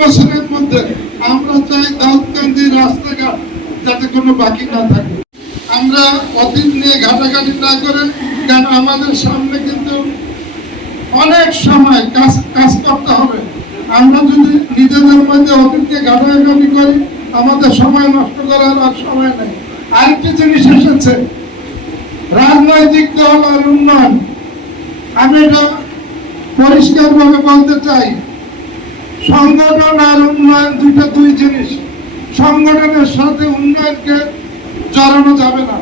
বছরের মধ্যে আমরা চাই দাউদকান্দি রাস্তাঘাট যাতে কোনো বাকি না থাকে। আমরা অতীত নিয়ে ঘাটাঘাটি না করে কারণ আমাদের সামনে কিন্তু অনেক সময় কাজ কাজ করতে হবে। আমরা যদি নিজেদের মধ্যে অতীতকে ঘাটাঘাটি করি, আমাদের সময় নষ্ট করার আর সময় নেই। আরেকটি জিনিস এসেছে, রাজনৈতিক দল আর উন্নয়ন। আমি এটা পরিষ্কারভাবে বলতে চাই সংগঠন আর উন্নয়ন দুইটা দুই জিনিস। সংগঠনের সাথে উন্নয়নকে জড়ানো যাবে না।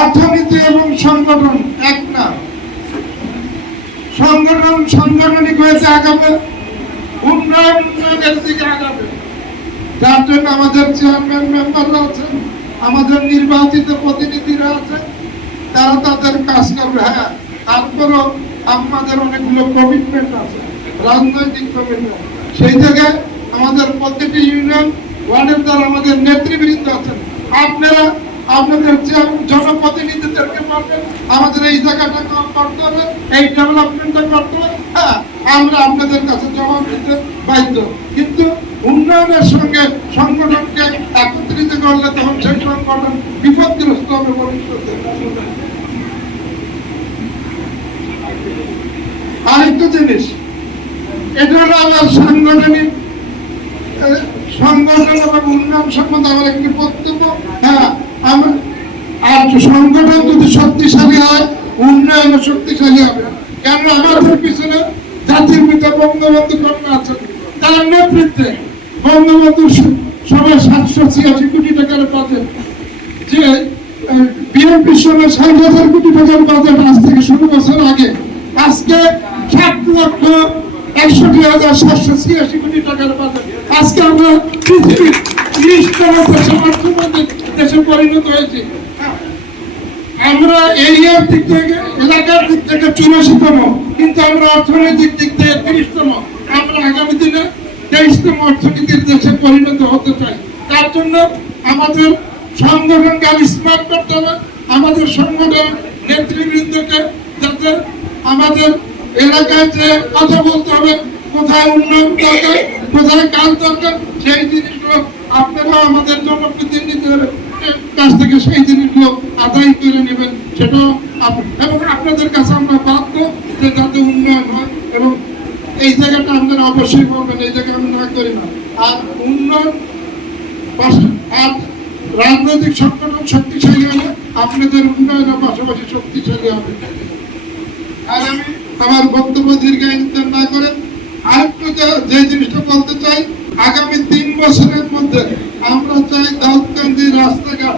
অর্থনীতি এবং সংগঠন এক না। সংগঠন সাংগঠনিক হয়েছে আগামী, উন্নয়ন উন্নয়নের দিকে আগাবে। যার জন্য আমাদের চেয়ারম্যান মেম্বাররা আছেন, আমাদের নির্বাচিত প্রতিনিধিরা আছেন, তারা তাদের কাজ করবে। হ্যাঁ তারপরও আমাদের অনেকগুলো কমিটমেন্ট আছে। রাজনৈতিক কমিটমেন্ট সেই জায়গায় আমাদের প্রত্যেকটি ইউনিয়ন, ওয়ার্ডের দ্বারা আমাদের নেতৃবৃন্দ আছেন। আপনারা আপনাদের যে জনপ্রতিনিধিদেরকে পারবেন, আমাদের এই জায়গাটা করতে হবে, এই ডেভেলপমেন্টটা করতে হবে। হ্যাঁ আমরা আপনাদের কাছে জবাব দিতে বাধ্য। কিন্তু উন্নয়নের সঙ্গে সংগঠনকে একত্রিত করলে তখন সেই সংগঠন বিপদগ্রস্ত হবে ভবিষ্যতে আরেকটা জিনিস এটা হলো আমার সাংগঠনিক সংগঠন এবং উন্নয়ন সম্বন্ধে আমার একটি বক্তব্য। হ্যাঁ আর সংগঠন যদি শক্তিশালী হয়, উন্নয়ন শক্তিশালী হবে। কেন আমাদের পিছনে জাতির পিতা বঙ্গবন্ধু কন্যা আছেন। তার নেতৃত্বে বঙ্গবন্ধু সবাই সাতশো ছিয়াশি কোটি টাকার বাজেট যে বিএনপির সঙ্গে ষাট হাজার কোটি টাকার বাজেট আজ থেকে ষোলো বছর আগে। আজকে সাত লক্ষ একষট্টি হাজার সাতশো ছিয়াশি কোটি টাকার বাজেট আজকে আমরা পৃথিবীর ত্রিশতম দেশে অর্থনৈতিক দেশে পরিণত হয়েছি। আমরা এরিয়ার দিক থেকে, এলাকার দিক থেকে চুরাশিতম, কিন্তু আমরা অর্থনৈতিক দিক থেকে তিরিশতম। আমরা আগামী দিনে তেইশতম অর্থনীতির দেশে পরিণত হতে চাই। তার জন্য আমাদের সংগঠনকে স্মার্ট করতে হবে। আমাদের সংগঠন নেতৃবৃন্দকে যাতে আমাদের এলাকায় কথা বলতে হবে, কোথায় উন্নয়ন দরকার কোথায় কাজ দরকার সেই জিনিসগুলো আপনারাও আমাদের জনপ্রতিনিধিদের কাছ থেকে সেই জিনিসগুলো আদায় করে নেবেন, সেটাও এবং আপনাদের কাছে আমরা বাধ্য যে যাতে উন্নয়ন হয় এবং এই জায়গাটা আপনারা অবশ্যই বলবেন, এই জায়গা আমি না করি না। আর উন্নয়ন আর রাজনৈতিক সংগঠন শক্তিশালী হলে আপনাদের উন্নয়নের পাশাপাশি শক্তিশালী হবে। আর আমি আমার বক্তব্য দীর্ঘায়িত না করে আরেকটু যে- জিনিসটা বলতে চাই, আগামী তিন বছরের মধ্যে আমরা চাই দাউদকান্দি রাস্তাঘাট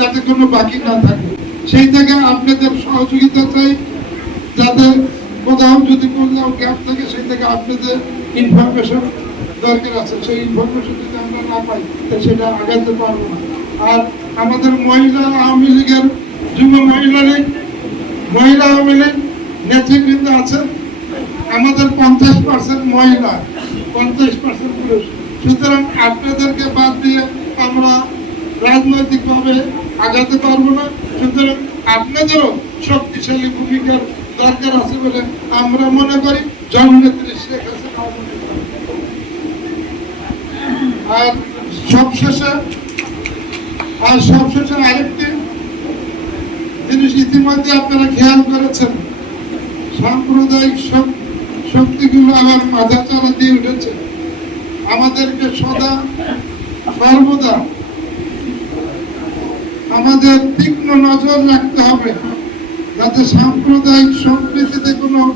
যাতে কোনো বাকি না থাকে। সেই থেকে আপনাদের সহযোগিতা চাই, যাতে কোথাও যদি কোথাও গ্যাপ থাকে, সেই থেকে আপনাদের ইনফরমেশন দরকার আছে। সেই ইনফরমেশন যদি আমরা না পাই সেটা আগাতে পারব না। আর আমাদের মহিলা আওয়ামী লীগের যুব মহিলা লীগ, মহিলা আওয়ামী লীগ নেতৃবৃন্দ আছেন। আমাদের পঞ্চাশ পার্সেন্ট মহিলা, পঞ্চাশ পার্সেন্ট পুরুষ। সুতরাং আপনাদেরকে বাদ দিয়ে আমরা রাজনৈতিকভাবে আগাতে পারব না। সুতরাং আপনাদেরও শক্তিশালী ভূমিকার দরকার আছে বলে আমরা মনে করি। জননেত্রী শেখ করেন। আর সবশেষে আর সবশেষে আরেকটি জিনিস ইতিমধ্যে আপনারা খেয়াল করেছেন। সাম্প্রদায়িক শক- শক্তিগুলো আবার মাথা চালা দিয়ে উঠেছে। আমাদেরকে সদা সর্বদা আমাদের তীক্ষ্ণ নজর রাখতে হবে, যাতে সাম্প্রদায়িক সম্প্রীতিতে কোনো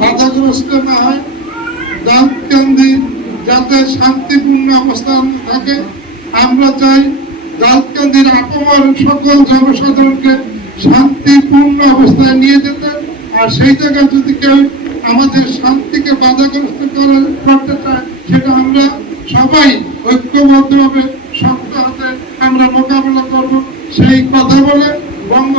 বাধাগ্রস্ত না হয়। দাউদকান্দি যাতে শান্তিপূর্ণ অবস্থান থাকে, আমরা চাই দাউদকান্দির আপমর সকল জনসাধারণকে শান্তিপূর্ণ অবস্থায় নিয়ে যেতে। আর সেই জায়গায় যদি কেউ আমাদের শান্তিকে বাধাগ্রস্ত করার করতে চায়, সেটা আমরা সবাই ঐক্যবদ্ধভাবে শক্ত হাতে আমরা মোকাবেলা করব। সেই কথা বলে বঙ্গ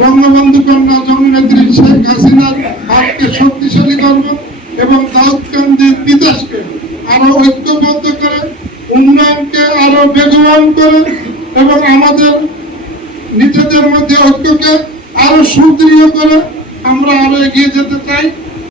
বঙ্গবন্ধু কন্যা জননেত্রী শেখ হাসিনার হাতকে শক্তিশালী করব এবং দাউদকান্দির বিদেশকে আরও ঐক্যবদ্ধ করে, উন্নয়নকে আরও বেগবান করে এবং আমাদের নিজেদের মধ্যে ঐক্যকে আরও সুদৃঢ় করে আমরা আরও এগিয়ে যেতে চাই।